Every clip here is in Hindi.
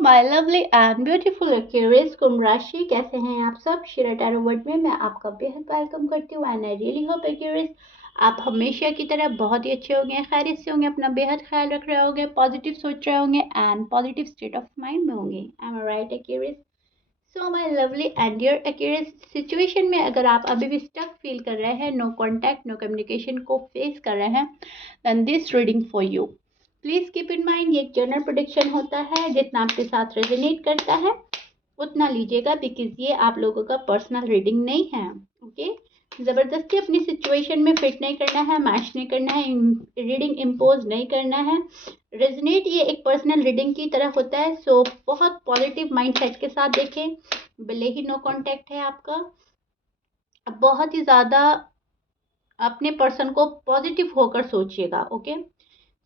My lovely and beautiful Aquarius कुंभ राशि, कैसे हैं आप सब। शिरा टैरो वर्ड में मैं आपका बेहद वेलकम करती हूँ and I really hope Aquarius आप हमेशा की तरह बहुत ही अच्छे होंगे, खैरियत से होंगे, अपना बेहद ख्याल रख रहे होंगे, पॉजिटिव सोच रहे होंगे and positive state of mind में होंगे। I am right Aquarius. So my lovely and dear Aquarius, situation में अगर आप अभी भी स्टक फील कर रहे हैं, नो कॉन्टैक्ट नो कम्युनिकेशन को फेस कर रहे हैं, then this reading for you. Please keep in mind ये एक जनरल प्रेडिक्शन होता है, जितना आपके साथ रेजोनेट करता है उतना लीजिएगा, बिकॉज ये आप लोगों का पर्सनल रीडिंग नहीं है। ओके, ज़बरदस्ती अपनी सिचुएशन में फिट नहीं करना है, मैच नहीं करना है, रीडिंग इम्पोज नहीं करना है। रेजोनेट ये एक पर्सनल रीडिंग की तरह होता है। सो बहुत पॉजिटिव माइंडसेट के साथ देखें, भले ही नो कांटेक्ट है आपका, बहुत ही ज़्यादा अपने पर्सन को पॉजिटिव होकर सोचिएगा। ओके,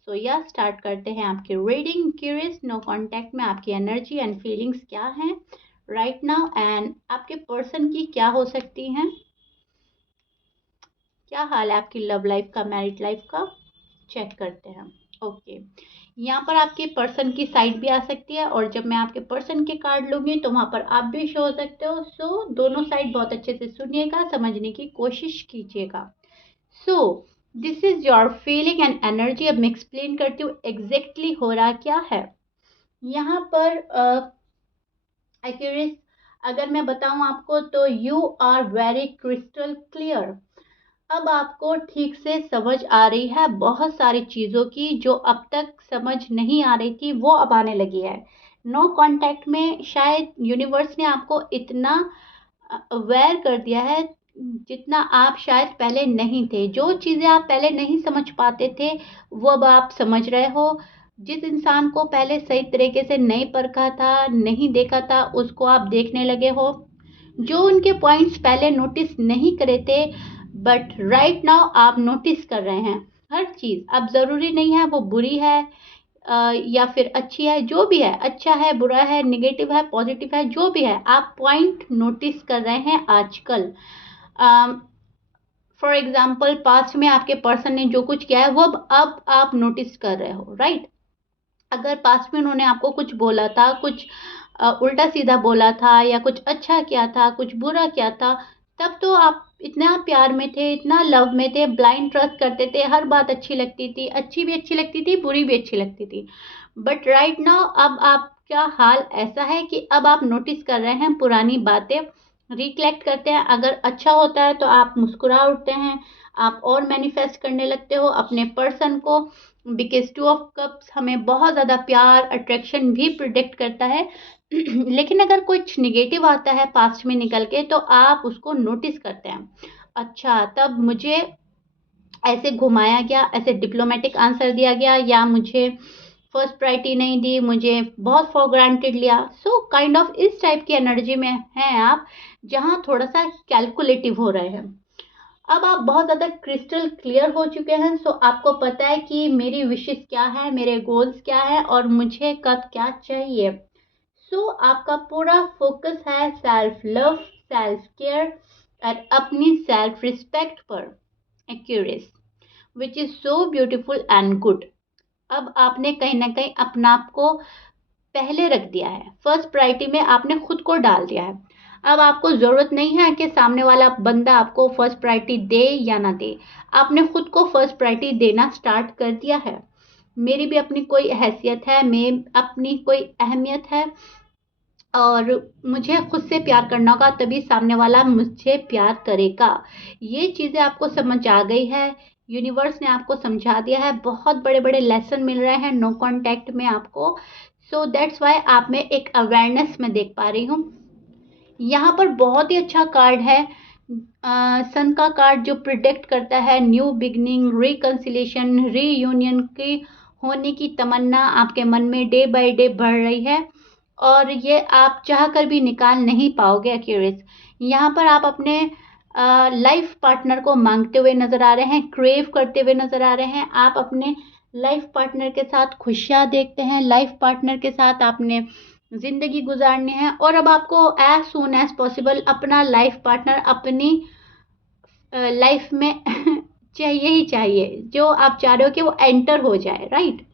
सो या स्टार्ट करते हैं आपकी रीडिंग। क्यूरियस, नो कांटेक्ट में आपकी एनर्जी एंड फीलिंग्स क्या हैं राइट नाउ, एंड आपके पर्सन की क्या हो सकती हैं, क्या हाल है आपकी लव लाइफ का, मैरिड लाइफ का, चेक करते हैं। ओके, यहाँ पर आपके पर्सन की साइड भी आ सकती है, और जब मैं आपके पर्सन के कार्ड लूँगी तो वहाँ पर आप भी शो हो सकते हो। सो दोनों साइड बहुत अच्छे से सुनिएगा, समझने की कोशिश कीजिएगा। So this is your feeling and energy. अब मैं एक्सप्लेन करती हूँ एग्जैक्टली हो रहा क्या है यहाँ पर। एक्यूरेट अगर मैं बताऊँ आपको तो you are very crystal clear. अब आपको ठीक से समझ आ रही है बहुत सारी चीज़ों की, जो अब तक समझ नहीं आ रही थी वो अब आने लगी है। नो कांटेक्ट में शायद यूनिवर्स ने आपको इतना अवेयर कर दिया है जितना आप शायद पहले नहीं थे। जो चीज़ें आप पहले नहीं समझ पाते थे वो अब आप समझ रहे हो। जिस इंसान को पहले सही तरीके से नहीं परखा था, नहीं देखा था, उसको आप देखने लगे हो। जो उनके पॉइंट्स पहले नोटिस नहीं करे थे, बट राइट नाउ आप नोटिस कर रहे हैं हर चीज़। अब ज़रूरी नहीं है वो बुरी है या फिर अच्छी है, जो भी है, अच्छा है, बुरा है, नेगेटिव है, पॉजिटिव है, जो भी है, आप पॉइंट नोटिस कर रहे हैं आजकल। फॉर एग्जाम्पल पास्ट में आपके पर्सन ने जो कुछ किया है वो अब आप नोटिस कर रहे हो, राइट। अगर पास्ट में उन्होंने आपको कुछ बोला था, कुछ उल्टा सीधा बोला था, या कुछ अच्छा किया था, कुछ बुरा किया था, तब तो आप इतना प्यार में थे, इतना लव में थे, ब्लाइंड ट्रस्ट करते थे, हर बात अच्छी लगती थी, अच्छी भी अच्छी लगती थी, बुरी भी अच्छी लगती थी। बट राइट नाउ अब आपका हाल ऐसा है कि अब आप नोटिस कर रहे हैं पुरानी बातें, रिकलेक्ट करते हैं। अगर अच्छा होता है तो आप मुस्कुरा उठते हैं, आप और मैनिफेस्ट करने लगते हो अपने पर्सन को, बिकॉज टू ऑफ कप्स हमें बहुत ज़्यादा प्यार, अट्रैक्शन भी प्रिडिक्ट करता है। लेकिन अगर कुछ निगेटिव आता है पास्ट में निकल के तो आप उसको नोटिस करते हैं। अच्छा, तब मुझे ऐसे घुमाया गया, ऐसे डिप्लोमेटिक आंसर दिया गया, या मुझे फर्स्ट प्रायोरिटी नहीं दी, मुझे बहुत फॉर ग्रांटेड लिया। सो काइंड ऑफ इस टाइप की एनर्जी में हैं आप, जहाँ थोड़ा सा कैलकुलेटिव हो रहे हैं। अब आप बहुत ज़्यादा क्रिस्टल क्लियर हो चुके हैं। सो आपको पता है कि मेरी विशेस क्या है, मेरे गोल्स क्या है, और मुझे कब क्या चाहिए। सो आपका पूरा फोकस है सेल्फ लव, सेल्फ केयर और अपनी सेल्फ रिस्पेक्ट पर, Accuris, which is so beautiful and good. अब आपने कहीं ना कहीं अपना आप को पहले रख दिया है, फर्स्ट प्रायोरिटी में आपने खुद को डाल दिया है। अब आपको ज़रूरत नहीं है कि सामने वाला बंदा आपको फर्स्ट प्रायोरिटी दे या ना दे, आपने खुद को फर्स्ट प्रायोरिटी देना स्टार्ट कर दिया है। मेरी भी अपनी कोई हैसियत है, मैं अपनी कोई अहमियत है, और मुझे खुद से प्यार करना होगा तभी सामने वाला मुझसे प्यार करेगा। ये चीज़ें आपको समझ आ गई है, यूनिवर्स ने आपको समझा दिया है, बहुत बड़े बड़े लेसन मिल रहे हैं नो कांटेक्ट में आपको। सो दैट्स वाई आप में एक अवेयरनेस में देख पा रही हूँ। यहाँ पर बहुत ही अच्छा कार्ड है, सन का कार्ड, जो प्रिडिक्ट करता है न्यू बिगनिंग, रिकन्सिलेशन, रीयूनियन की होने की तमन्ना आपके मन में डे बाय डे बढ़ रही है, और ये आप चाह कर भी निकाल नहीं पाओगे एक्यूरेस। यहाँ पर आप अपने लाइफ पार्टनर को मांगते हुए नज़र आ रहे हैं, क्रेव करते हुए नज़र आ रहे हैं। आप अपने लाइफ पार्टनर के साथ खुशियाँ देखते हैं, लाइफ पार्टनर के साथ आपने ज़िंदगी गुजारनी है, और अब आपको एज सून एज पॉसिबल अपना लाइफ पार्टनर अपनी लाइफ में चाहिए ही चाहिए। जो आप चाह रहे हो कि वो एंटर हो जाए, राइट।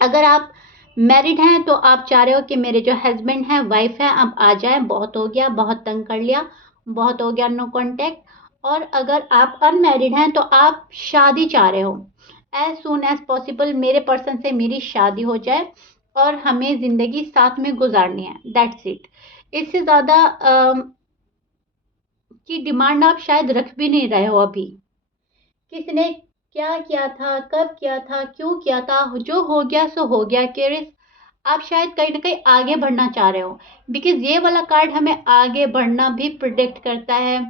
अगर आप मैरिड हैं तो आप चाह रहे हो कि मेरे जो हस्बैंड हैं, वाइफ है, अब आ जाए, बहुत हो गया, बहुत तंग कर लिया, बहुत हो गया नो कांटेक्ट। और अगर आप अनमैरिड हैं तो आप शादी चाह रहे हो, एज सून एज पॉसिबल मेरे पर्सन से मेरी शादी हो जाए और हमें ज़िंदगी साथ में गुजारनी है, दैट्स इट। इससे ज़्यादा की डिमांड आप शायद रख भी नहीं रहे हो अभी। किसने क्या किया था, कब किया था, क्यों किया था, जो हो गया सो हो गया, केरिस आप शायद कहीं ना कहीं आगे बढ़ना चाह रहे हो, बिकॉज ये वाला कार्ड हमें आगे बढ़ना भी प्रिडिक्ट करता है।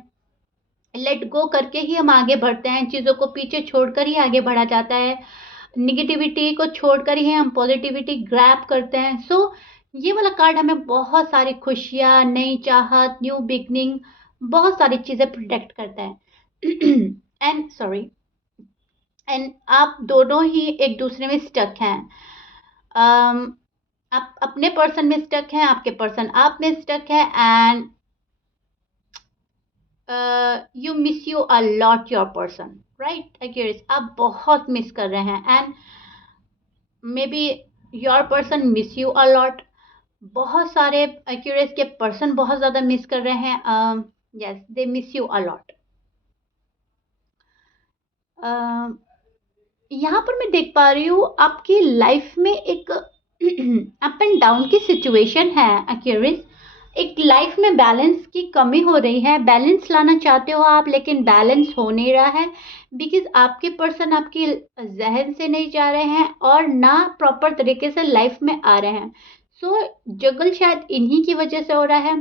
लेट गो करके ही हम आगे बढ़ते हैं, चीज़ों को पीछे छोड़कर ही आगे बढ़ा जाता है, निगेटिविटी को छोड़कर ही हम पॉजिटिविटी ग्रैब करते हैं। सो ये वाला कार्ड हमें बहुत सारी खुशियाँ, नई चाहत, न्यू बिगनिंग, बहुत सारी चीज़ें प्रोटेक्ट करता है। एंड सॉरी, एंड आप दोनों ही एक दूसरे में स्टक हैं। आप अपने पर्सन में स्टक हैं, आपके पर्सन आप में स्टक है, and you miss you a lot your person, right Accuris, आप बहुत मिस कर रहे हैं, and may be your person miss you a lot. बहुत सारे एक्यूरेस के पर्सन बहुत ज़्यादा मिस कर रहे हैं, yes they miss you a lot. यहाँ पर मैं देख पा रही हूँ आपकी लाइफ में एक अप एंड डाउन की सिचुएशन है एक्यूरेस। एक लाइफ में बैलेंस की कमी हो रही है, बैलेंस लाना चाहते हो आप लेकिन बैलेंस हो नहीं रहा है, बिकॉज आपके पर्सन आपकी जहन से नहीं जा रहे हैं और ना प्रॉपर तरीके से लाइफ में आ रहे हैं। सो जगल शायद इन्हीं की वजह से हो रहा है,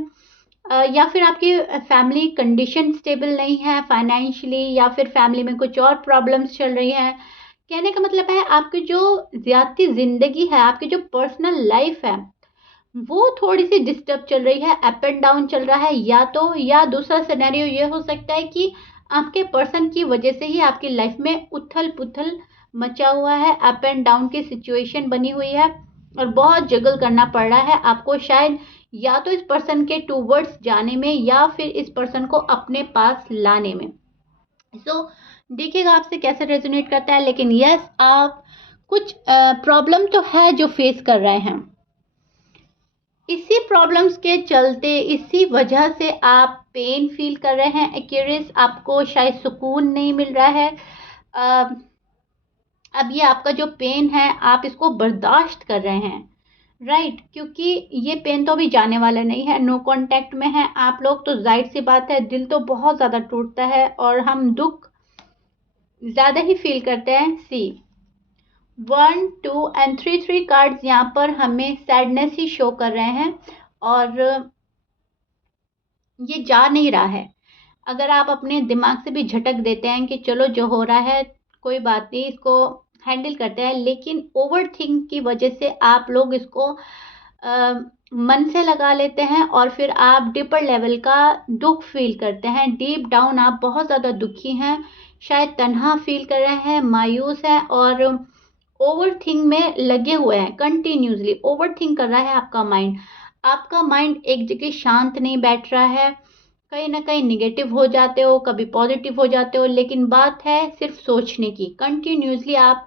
या फिर आपकी फैमिली कंडीशन स्टेबल नहीं है फाइनेंशियली, या फिर फैमिली में कुछ और प्रॉब्लम्स चल रही हैं। कहने का मतलब है आपकी जो ज्यादती ज़िंदगी है, आपकी जो पर्सनल लाइफ है, वो थोड़ी सी डिस्टर्ब चल रही है, अप एंड डाउन चल रहा है, या तो या दूसरा सिनेरियो ये हो सकता है कि आपके पर्सन की वजह से ही आपकी लाइफ में उथल पुथल मचा हुआ है, अप एंड डाउन की सिचुएशन बनी हुई है और बहुत जगल करना पड़ रहा है आपको, शायद या तो इस पर्सन के टूवर्ड्स जाने में या फिर इस पर्सन को अपने पास लाने में। सो देखिएगा आपसे कैसे रेजोनेट करता है, लेकिन यस आप कुछ प्रॉब्लम तो है जो फेस कर रहे हैं। इसी प्रॉब्लम्स के चलते, इसी वजह से आप पेन फील कर रहे हैं एक्यूरेस, आपको शायद सुकून नहीं मिल रहा है। अब ये आपका जो पेन है आप इसको बर्दाश्त कर रहे हैं, राइट, क्योंकि ये पेन तो अभी जाने वाला नहीं है, नो कांटेक्ट में है आप लोग, तो जाहिर सी बात है दिल तो बहुत ज़्यादा टूटता है और हम दुख ज़्यादा ही फील करते हैं। सी 1 2 एंड 3 कार्ड्स यहाँ पर हमें सैडनेस ही शो कर रहे हैं और ये जा नहीं रहा है। अगर आप अपने दिमाग से भी झटक देते हैं कि चलो जो हो रहा है कोई बात नहीं, इसको हैंडल करते हैं, लेकिन ओवर थिंक की वजह से आप लोग इसको मन से लगा लेते हैं और फिर आप डीपर लेवल का दुख फील करते हैं। डीप डाउन आप बहुत ज़्यादा दुखी हैं, शायद तन्हा फील कर रहे हैं, मायूस हैं और ओवर थिंक में लगे हुए हैं, कंटिन्यूसली ओवर थिंक कर रहा है आपका माइंड। आपका माइंड एक जगह शांत नहीं बैठ रहा है, कहीं ना कहीं निगेटिव हो जाते हो, कभी पॉजिटिव हो जाते हो, लेकिन बात है सिर्फ सोचने की। कंटिन्यूसली आप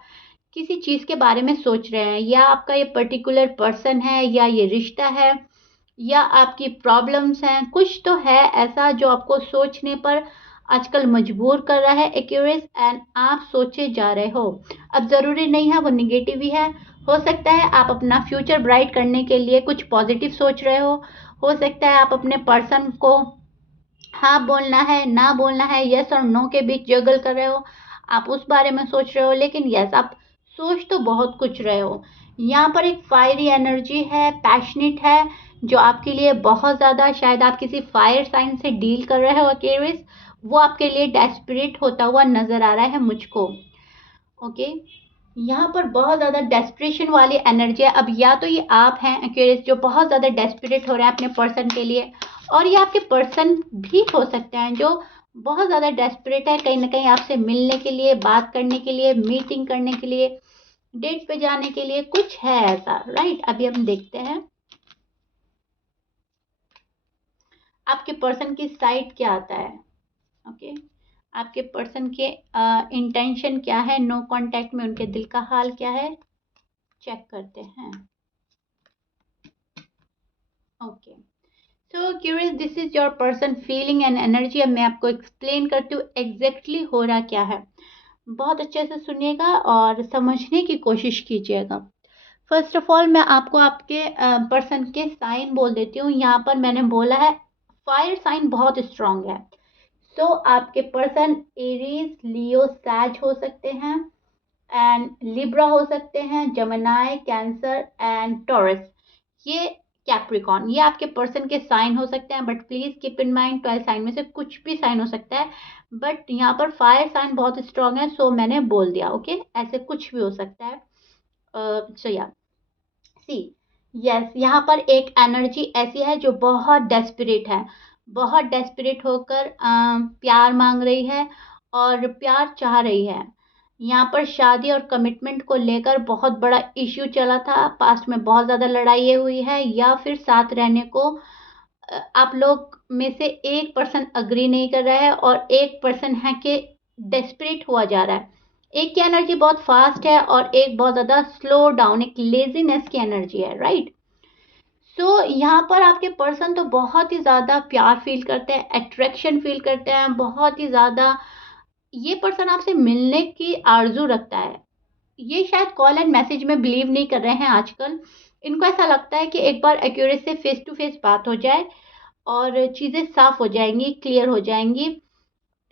किसी चीज़ के बारे में सोच रहे हैं, या आपका ये पर्टिकुलर पर्सन है, या ये रिश्ता है, या आपकी प्रॉब्लम्स हैं, कुछ तो है ऐसा जो आपको सोचने पर आजकल मजबूर कर रहा है एक्यूरेस, एंड आप सोचे जा रहे हो। अब ज़रूरी नहीं है वो निगेटिव ही है, हो सकता है आप अपना फ्यूचर ब्राइट करने के लिए कुछ पॉजिटिव सोच रहे हो सकता है आप अपने पर्सन को हाँ बोलना है, ना बोलना है, यस और नो के बीच जगल कर रहे हो, आप उस बारे में सोच रहे हो, लेकिन यस आप सोच तो बहुत कुछ रहे हो। यहाँ पर एक फायरी एनर्जी है, पैशनेट है, जो आपके लिए बहुत ज़्यादा, शायद आप किसी फायर साइन से डील कर रहे हो एक्वेरियस, वो आपके लिए डेस्परेट होता हुआ नज़र आ रहा है मुझको। ओके, यहाँ पर बहुत ज़्यादा डेस्परेशन वाली एनर्जी है। अब या तो ये आप हैं एक्वेरियस जो बहुत ज़्यादा डेस्परेट हो रहे हैं अपने पर्सन के लिए, और ये आपके पर्सन भी हो सकते हैं जो बहुत ज़्यादा डेस्परेट है कहीं ना कहीं आपसे मिलने के लिए, बात करने के लिए, मीटिंग करने के लिए, डेट पे जाने के लिए, कुछ है ऐसा, राइट। अभी हम देखते हैं आपके पर्सन की साइड क्या आता है। ओके, आपके पर्सन के इंटेंशन क्या है, नो कांटेक्ट में उनके दिल का हाल क्या है, चेक करते हैं। Okay, so curious, this is your person feeling and energy. अब मैं आपको एक्सप्लेन करती हूँ एग्जैक्टली हो रहा क्या है। बहुत अच्छे से सुनिएगा और समझने की कोशिश कीजिएगा। फर्स्ट ऑफ ऑल मैं आपको आपके पर्सन के साइन बोल देती हूँ। यहाँ पर मैंने बोला है फायर साइन बहुत स्ट्रांग है। सो आपके पर्सन एरीज, लियो, सैज हो सकते हैं, एंड लिब्रा हो सकते हैं, जमिनाई, कैंसर एंड टॉरस, ये कैप्रिकॉन, ये आपके पर्सन के साइन हो सकते हैं। But please keep in mind 12 sign में से कुछ भी साइन हो सकता है, बट यहाँ पर फायर साइन बहुत स्ट्रांग है, सो मैंने बोल दिया। ओके, ऐसे कुछ भी हो सकता है। सो या सी, यस, यहाँ पर एक एनर्जी ऐसी है जो बहुत डेस्परेट है, बहुत डेस्परेट होकर प्यार मांग रही है और प्यार चाह रही है। यहाँ पर शादी और कमिटमेंट को लेकर बहुत बड़ा इश्यू चला था, पास्ट में बहुत ज़्यादा लड़ाई हुई है, या फिर साथ रहने को आप लोग में से एक पर्सन अग्री नहीं कर रहा है और एक पर्सन है कि डेस्परेट हुआ जा रहा है। एक की एनर्जी बहुत फास्ट है और एक बहुत ज़्यादा स्लो डाउन, एक लेजीनेस की एनर्जी है, राइट। सो यहाँ पर आपके पर्सन तो बहुत ही ज़्यादा प्यार फील करते हैं, अट्रैक्शन फील करते हैं, बहुत ही ज़्यादा ये पर्सन आपसे मिलने की आरजू रखता है। ये शायद कॉल एंड मैसेज में बिलीव नहीं कर रहे हैं आजकल। इनको ऐसा लगता है कि एक बार एक्यूरेट से फेस टू फेस बात हो जाए और चीज़ें साफ हो जाएंगी, क्लियर हो जाएंगी।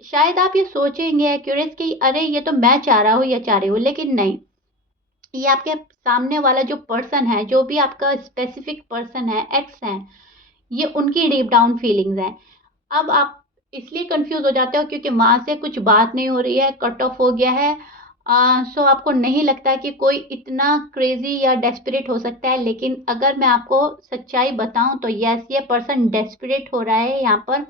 शायद आप ये सोचेंगे एक्यूरेट कि अरे ये तो मैं चाह रहा हूँ या चाह रही हूँ, लेकिन नहीं, ये आपके सामने वाला जो पर्सन है, जो भी आपका स्पेसिफिक पर्सन है, एक्स है, ये उनकी डीप डाउन फीलिंग्स हैं। अब आप इसलिए कंफ्यूज हो जाते हो क्योंकि वहाँ से कुछ बात नहीं हो रही है, कट ऑफ हो गया है। सो आपको नहीं लगता कि कोई इतना क्रेजी या डेस्परेट हो सकता है, लेकिन अगर मैं आपको सच्चाई बताऊं तो यस, ये पर्सन डेस्परेट हो रहा है यहाँ पर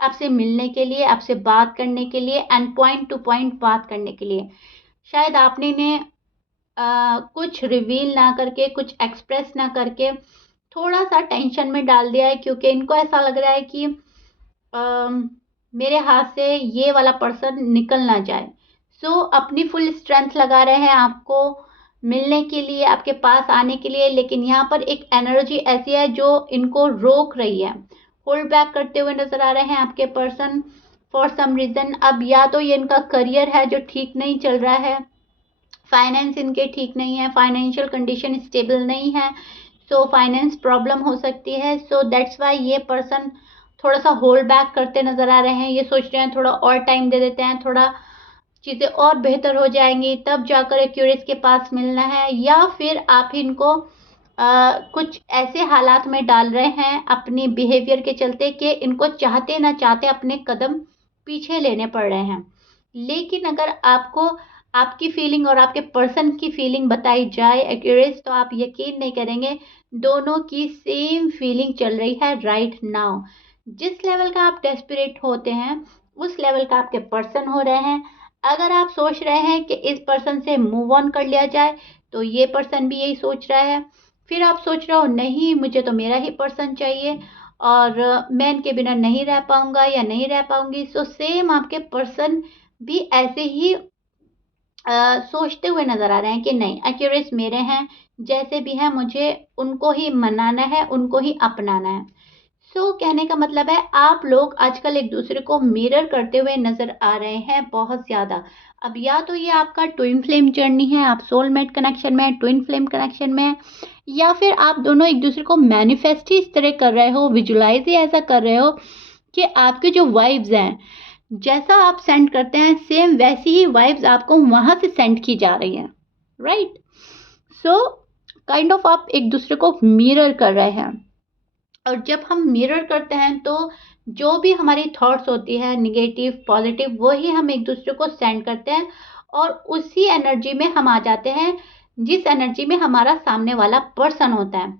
आपसे मिलने के लिए, आपसे बात करने के लिए, एंड पॉइंट टू पॉइंट बात करने के लिए। शायद आपने ने कुछ रिवील ना करके, कुछ एक्सप्रेस ना करके थोड़ा सा टेंशन में डाल दिया है, क्योंकि इनको ऐसा लग रहा है कि मेरे हाथ से ये वाला पर्सन निकल ना जाए। सो अपनी फुल स्ट्रेंथ लगा रहे हैं आपको मिलने के लिए, आपके पास आने के लिए, लेकिन यहाँ पर एक एनर्जी ऐसी है जो इनको रोक रही है, होल्ड बैक करते हुए नजर आ रहे हैं आपके पर्सन फॉर सम रीज़न। अब या तो ये इनका करियर है जो ठीक नहीं चल रहा है, फाइनेंस इनके ठीक नहीं है, फाइनेंशियल कंडीशन स्टेबल नहीं है, सो फाइनेंस प्रॉब्लम हो सकती है। सो दैट्स वाई ये पर्सन थोड़ा सा होल्ड बैक करते नजर आ रहे हैं। ये सोच रहे हैं थोड़ा और टाइम दे देते हैं, थोड़ा चीज़ें और बेहतर हो जाएंगी तब जाकर एक्यूरेस के पास मिलना है, या फिर आप इनको कुछ ऐसे हालात में डाल रहे हैं अपनी बिहेवियर के चलते कि इनको चाहते ना चाहते अपने कदम पीछे लेने पड़ रहे हैं। लेकिन अगर आपको आपकी फीलिंग और आपके पर्सन की फीलिंग बताई जाए एक्यूरेस, तो आप यकीन नहीं करेंगे, दोनों की सेम फीलिंग चल रही है राइट नाउ। जिस लेवल का आप डेस्परेट होते हैं उस लेवल का आपके पर्सन हो रहे हैं। अगर आप सोच रहे हैं कि इस पर्सन से मूव ऑन कर लिया जाए, तो ये पर्सन भी यही सोच रहा है। फिर आप सोच रहे हो नहीं, मुझे तो मेरा ही पर्सन चाहिए और मैं इनके बिना नहीं रह पाऊंगा या नहीं रह पाऊंगी। सो सेम आपके पर्सन भी ऐसे ही सोचते हुए नजर आ रहे हैं कि नहीं, एक्यूरेस मेरे हैं, जैसे भी हैं मुझे उनको ही मनाना है, उनको ही अपनाना है। सो कहने का मतलब है आप लोग आजकल एक दूसरे को मिरर करते हुए नजर आ रहे हैं बहुत ज्यादा। अब या तो ये आपका ट्विन फ्लेम जर्नी है, आप सोलमेट कनेक्शन में, ट्विन फ्लेम कनेक्शन में, या फिर आप दोनों एक दूसरे को मैनिफेस्ट ही इस तरह कर रहे हो, विजुलाइज ही ऐसा कर रहे हो कि आपके जो वाइब्स हैं, जैसा आप सेंड करते हैं सेम वैसी ही वाइब्स आपको वहां से सेंड की जा रही हैं, राइट। सो काइंड ऑफ आप एक दूसरे को मिरर कर रहे हैं, और जब हम मिरर करते हैं तो जो भी हमारी थॉट्स होती है निगेटिव पॉजिटिव, वही हम एक दूसरे को सेंड करते हैं और उसी एनर्जी में हम आ जाते हैं जिस एनर्जी में हमारा सामने वाला पर्सन होता है।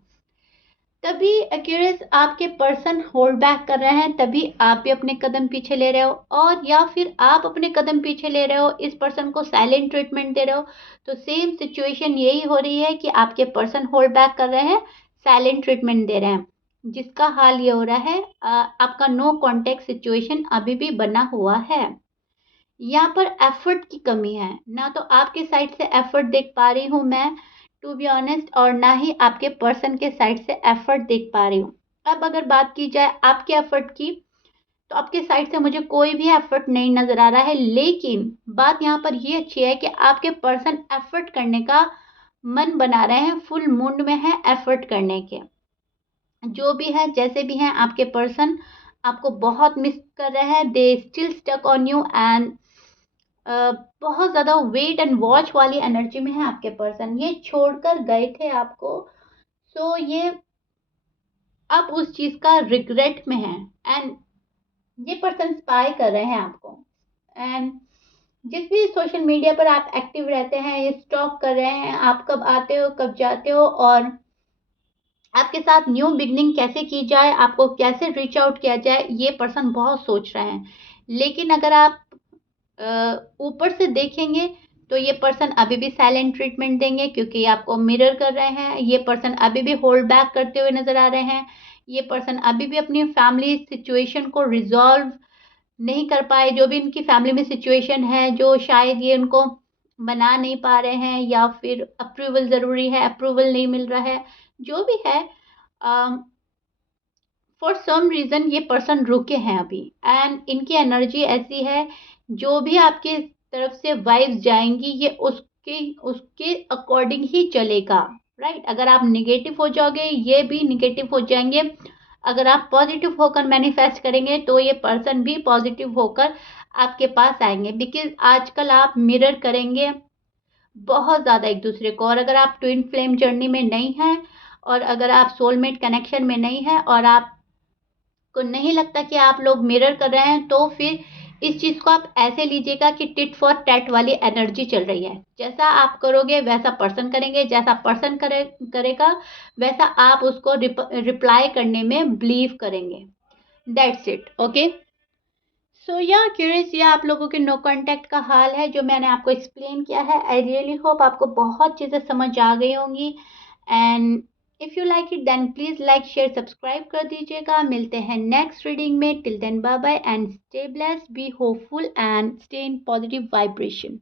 तभी एक्यूरेस आपके पर्सन होल्ड बैक कर रहे हैं, तभी आप भी अपने कदम पीछे ले रहे हो, और या फिर आप अपने कदम पीछे ले रहे हो, इस पर्सन को साइलेंट ट्रीटमेंट दे रहे हो। तो सेम सिचुएशन यही हो रही है कि आपके पर्सन होल्ड बैक कर रहे हैं, साइलेंट ट्रीटमेंट दे रहे हैं, जिसका हाल ये हो रहा है आपका नो कॉन्टेक्ट सिचुएशन अभी भी बना हुआ है। यहाँ पर एफर्ट की कमी है, ना तो आपके साइड से एफर्ट देख पा रही हूँ मैं टू बी ऑनेस्ट, और ना ही आपके पर्सन के साइड से एफर्ट देख पा रही हूँ। अब अगर बात की जाए आपके एफर्ट की, तो आपके साइड से मुझे कोई भी एफर्ट नहीं नज़र आ रहा है, लेकिन बात यहाँ पर ये अच्छी है कि आपके पर्सन एफर्ट करने का मन बना रहे हैं, फुल मूड में है एफर्ट करने के। जो भी है जैसे भी हैं आपके पर्सन आपको बहुत मिस कर रहे हैं, they still stuck on you and बहुत ज़्यादा वेट एंड वॉच वाली एनर्जी में है आपके पर्सन। ये छोड़कर गए थे आपको, सो ये अब उस चीज़ का रिग्रेट में है एंड ये पर्सन स्पाई कर रहे हैं आपको। एंड जिस भी सोशल मीडिया पर आप एक्टिव रहते हैं ये स्टॉक कर रहे हैं, आप कब आते हो कब जाते हो और आपके साथ न्यू बिगनिंग कैसे की जाए, आपको कैसे रीच आउट किया जाए, ये पर्सन बहुत सोच रहे हैं। लेकिन अगर आप ऊपर से देखेंगे तो ये पर्सन अभी भी साइलेंट ट्रीटमेंट देंगे क्योंकि ये आपको मिरर कर रहे हैं। ये पर्सन अभी भी होल्ड बैक करते हुए नजर आ रहे हैं। ये पर्सन अभी भी अपनी फैमिली सिचुएशन को रिजॉल्व नहीं कर पाए, जो भी इनकी फैमिली में सिचुएशन है जो शायद ये उनको मना नहीं पा रहे हैं या फिर अप्रूवल ज़रूरी है, अप्रूवल नहीं मिल रहा है, जो भी है फॉर सम रीज़न ये पर्सन रुके हैं अभी। एंड इनकी एनर्जी ऐसी है, जो भी आपके तरफ से वाइब्स जाएंगी ये उसके उसके अकॉर्डिंग ही चलेगा, राइट। अगर आप निगेटिव हो जाओगे ये भी निगेटिव हो जाएंगे, अगर आप पॉजिटिव होकर मैनिफेस्ट करेंगे तो ये पर्सन भी पॉजिटिव होकर आपके पास आएंगे। बिकॉज आजकल आप मिरर करेंगे बहुत ज़्यादा एक दूसरे को, और अगर आप ट्विन फ्लेम जर्नी में नहीं हैं और अगर आप सोलमेट कनेक्शन में नहीं हैं और आप को नहीं लगता कि आप लोग मिरर कर रहे हैं, तो फिर इस चीज़ को आप ऐसे लीजिएगा कि टिट फॉर टैट वाली एनर्जी चल रही है। जैसा आप करोगे वैसा पर्सन करेंगे, जैसा पर्सन करेगा वैसा आप उसको रिप्लाई करने में बिलीव करेंगे। That's it. ओके, सो या क्यूरियस, ये आप लोगों के नो कांटेक्ट का हाल है जो मैंने आपको एक्सप्लेन किया है। आई रियली होप आपको बहुत चीज़ें समझ आ गई होंगी। And if you like it then please like share subscribe कर दीजिएगा। मिलते हैं नेक्स्ट रीडिंग में। Till then bye bye and stay blessed, be hopeful and stay in positive vibration.